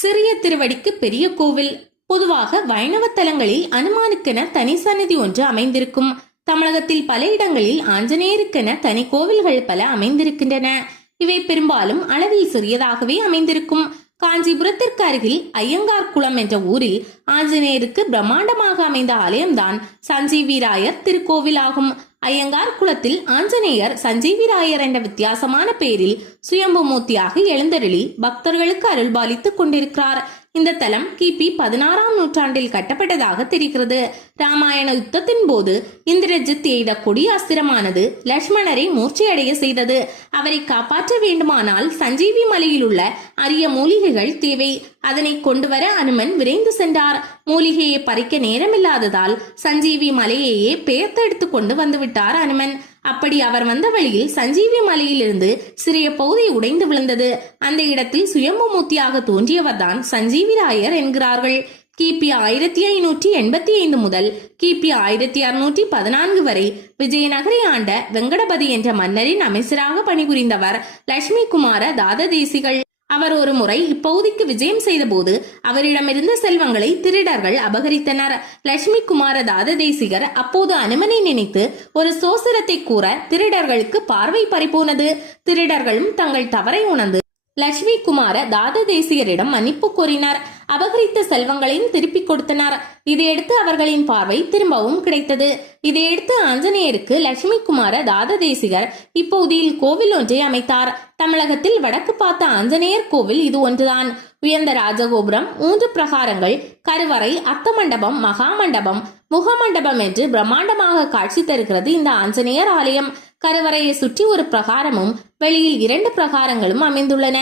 சிறிய திருவடிக்கு பெரிய கோவில். பொதுவாக வைணவ தலங்களில் அனுமானுக்கென தனி சன்னதி ஒன்று அமைந்திருக்கும். தமிழகத்தில் பல இடங்களில் ஆஞ்சநேயருக்கென தனி கோவில்கள் பல அமைந்திருக்கின்றன. இவை பெரும்பாலும் அளவில் சிறியதாகவே அமைந்திருக்கும். காஞ்சிபுரத்திற்கு அருகில் ஐயங்கார் குளம் என்ற ஊரில் ஆஞ்சநேயருக்கு பிரம்மாண்டமாக அமைந்த ஆலயம்தான் சஞ்சீவிராயர் திருக்கோவில் ஆகும் ஐயங்கார் குளத்தில் ஆஞ்சநேயர் சஞ்சீவிராயர் என்ற வித்தியாசமான பெயரில் சுயம்பு மூர்த்தியாக எழுந்தருளி பக்தர்களுக்கு அருள்பாலித்துக் கொண்டிருக்கிறார். இந்த தலம் கிபி பதினாறாம் நூற்றாண்டில் கட்டப்பட்டதாக தெரிகிறது. ராமாயண யுத்தத்தின் போது இந்திரஜித் எய்த கொடிய அஸ்திரமானது லட்சுமணரை மூர்ச்சையடைய செய்தது. அவரை காப்பாற்ற வேண்டுமானால் சஞ்சீவி மலையில் உள்ள அரிய மூலிகைகள் தேவை. அதனை கொண்டு வர அனுமன் விரைந்து சென்றார். மூலிகையை பறிக்க நேரமில்லாததால் சஞ்சீவி மலையையே பெயர்த்தெடுத்து கொண்டு வந்துவிட்டார் அனுமன். அப்படி அவர் வந்த வழியில் சஞ்சீவி மலையிலிருந்து சிறிய பகுதி உடைந்து விழுந்தது. அந்த இடத்தில் சுயம்பு மூர்த்தியாக சஞ்சீவி சஞ்சீவிராயர் என்கிறார்கள். கிபி ஆயிரத்தி ஐநூற்றி எண்பத்தி ஐந்து முதல் கிபி ஆயிரத்தி அறுநூற்றி பதினான்கு வரை விஜயநகரை ஆண்ட வெங்கடபதி என்ற மன்னரின் அமைச்சராக பணிபுரிந்தவர் லட்சுமி குமார தாததேசிகள். அவர் ஒரு முறை இப்பகுதிக்கு விஜயம் செய்தபோது அவரிடமிருந்த செல்வங்களை திருடர்கள் அபகரித்தனர். லட்சுமி குமார தாததேசிகர் அப்போது அனுமனை நினைத்து ஒரு சோசரத்தை கூற திருடர்களுக்கு பார்வை பறிபோனது. திருடர்களும் தங்கள் தவறை உணர்ந்து லட்சுமி குமார தாததேசியரிடம் மன்னிப்பு கோரினார். அபகரித்த செல்வங்களையும் திருப்பிக் கொடுத்தனர். இதையடுத்து அவர்களின் பார்வை திரும்பவும் கிடைத்தது. இதையடுத்து ஆஞ்சநேயருக்கு லட்சுமி குமார தாததேசிகர் இப்பகுதியில் கோவில் ஒன்றை அமைத்தார். தமிழகத்தில் வடக்கு பார்த்த ஆஞ்சநேயர் கோவில் இது ஒன்றுதான். உயர்ந்த ராஜகோபுரம் மூன்று பிரகாரங்கள் கருவறை அர்த்த மண்டபம் மகா மண்டபம் முகமண்டபம் என்று பிரம்மாண்டமாக காட்சி தருகிறது இந்த ஆஞ்சநேயர் ஆலயம். கருவறையை சுற்றி ஒரு பிரகாரமும் வெளியில் இரண்டு பிரகாரங்களும் அமைந்துள்ளன.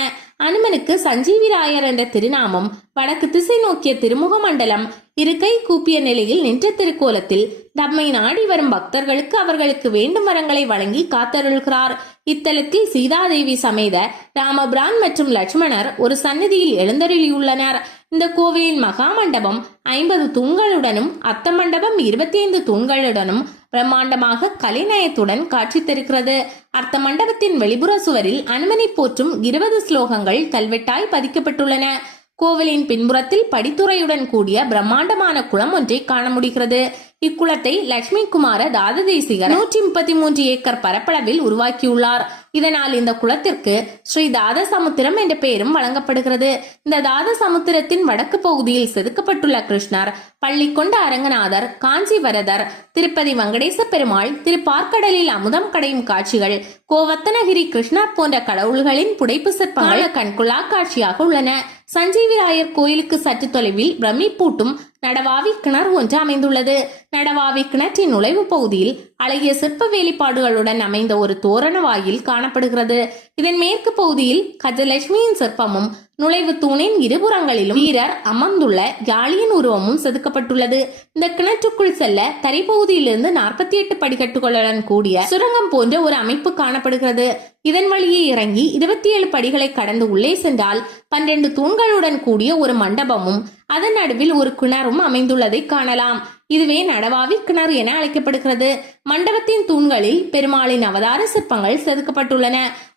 அனுமனுக்கு சஞ்சீவிராயர் என்ற திருநாமம் வடக்கு திசை நோக்கிய திருமுக மண்டலம் இருக்கை கூப்பிய நிலையில் நின்ற திருக்கோலத்தில் தம்மை நாடி வரும் பக்தர்களுக்கு அவர்களுக்கு வேண்டும் வரங்களை வழங்கி காத்தருள்கிறார். இத்தலத்தில் சீதாதேவி சமேத ராமபிரான் மற்றும் லட்சுமணர் ஒரு சன்னதியில் எழுந்தருளியுள்ளனர். இந்த கோவிலின் மகா மண்டபம் ஐம்பது தூண்களுடனும் அத்த மண்டபம் இருபத்தி ஐந்து தூண்களுடனும் பிரம்மாண்டமாக கலைநயத்துடன் காட்சி தருகிறது. அர்த்த மண்டபத்தின் வெளிப்புற சுவரில் அனுமனை போற்றும் இருபது ஸ்லோகங்கள் கல்வெட்டாய் பதிக்கப்பட்டுள்ளன. கோவிலின் பின்புறத்தில் படித்துறையுடன் கூடிய பிரம்மாண்டமான குளம் ஒன்றை காண முடிகிறது. இக்குளத்தை லட்சுமி குமார தாததேசிகர் நூற்றி முப்பத்தி மூன்று ஏக்கர் பரப்பளவில் உருவாக்கியுள்ளார். இதனால் இந்த குளத்திற்கு ஸ்ரீ தாத சமுத்திரம் என்ற பெயரும் வழங்கப்படுகிறது. இந்த தாத சமுத்திரத்தின் வடக்கு பகுதியில் செதுக்கப்பட்டுள்ள கிருஷ்ணர் பள்ளி கொண்ட அரங்கநாதர் காஞ்சி வரதர் திருப்பதி வெங்கடேச பெருமாள் திருப்பார்க்கடலில் அமுதம் கடையும் காட்சிகள் கோவத்தனகிரி கிருஷ்ணர் போன்ற கடவுள்களின் புடைப்பு சிற்பங்கள் கண்குலா காட்சியாக உள்ளன. சஞ்சீவிராயர் கோயிலுக்கு சற்று தொலைவில் பிரமிப்பூட்டும் நடவாவி கிணறு ஒன்று அமைந்துள்ளது. நடவாவி கிணற்றின் நுழைவு பகுதியில் அழகிய சிற்ப வேலைப்பாடுகளுடன் அமைந்த ஒரு தோரண வாயில் காணப்படுகிறது. இதன் மேற்கு பகுதியில் கஜலட்சுமியின் சிற்பமும் நுழைவு தூணின் இருபுறங்களிலும் வீரர் அமர்ந்துள்ள யாழியின் உருவமும் செதுக்கப்பட்டுள்ளது. இந்த கிணற்றுக்குள் செல்ல தரைப்பகுதியிலிருந்து நாற்பத்தி எட்டு படிக்கட்டுகளுடன் கூடிய சுரங்கம் போன்ற ஒரு அமைப்பு காணப்படுகிறது. இதன் வழியே இறங்கி இருபத்தி ஏழு படிகளை கடந்து உள்ளே சென்றால் பன்னிரண்டு தூண்களுடன் கூடிய ஒரு மண்டபமும் அதன் நடுவில் ஒரு கிணறும் அமைந்துள்ளதை காணலாம். இதுவே நடவாவி கிணறு என அழைக்கப்படுகிறது. மண்டபத்தின் தூண்களில் பெருமாளின் அவதார சிற்பங்கள் செதுக்கப்பட்டுள்ளன.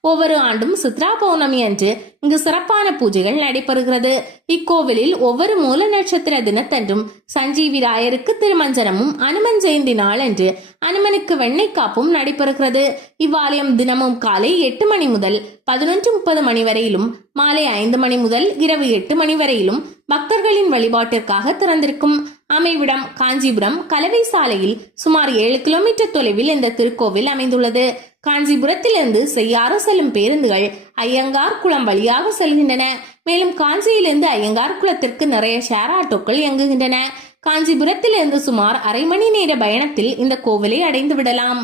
ஒவ்வொரு ஆண்டும் சித்ரா பௌர்ணமி அன்று இங்கு சிறப்பான பூஜைகள் நடைபெறுகிறது. இக்கோவிலில் ஒவ்வொரு மூல நட்சத்திர தினத்தன்றும் சஞ்சீவி ராயருக்கு திருமஞ்சனமும் அனுமன் ஜெயந்தி நாளன்று அனுமனுக்கு வெண்ணெய் காப்பும் நடைபெறுகிறது. இவ்வாலயம் தினமும் காலை எட்டு மணி முதல் பதினொன்று முப்பது மணி வரையிலும் மாலை ஐந்து மணி முதல் இரவு எட்டு மணி வரையிலும் பக்தர்களின் வழிபாட்டிற்காக திறந்திருக்கும். அமைவிடம் காஞ்சிபுரம் கலவை சாலையில் சுமார் ஏழு கிலோமீட்டர் தொலைவில் இந்த திருக்கோவில் அமைந்துள்ளது. காஞ்சிபுரத்திலிருந்து செய்யாறு செல்லும் பேருந்துகள் ஐயங்கார் குளம் வழியாக செல்கின்றன. மேலும் காஞ்சியிலிருந்து ஐயங்கார் குளத்திற்கு நிறைய ஷேர் ஆட்டோக்கள் இயங்குகின்றன. காஞ்சிபுரத்திலிருந்து சுமார் அரை மணி நேர பயணத்தில் இந்த கோவிலை அடைந்து விடலாம்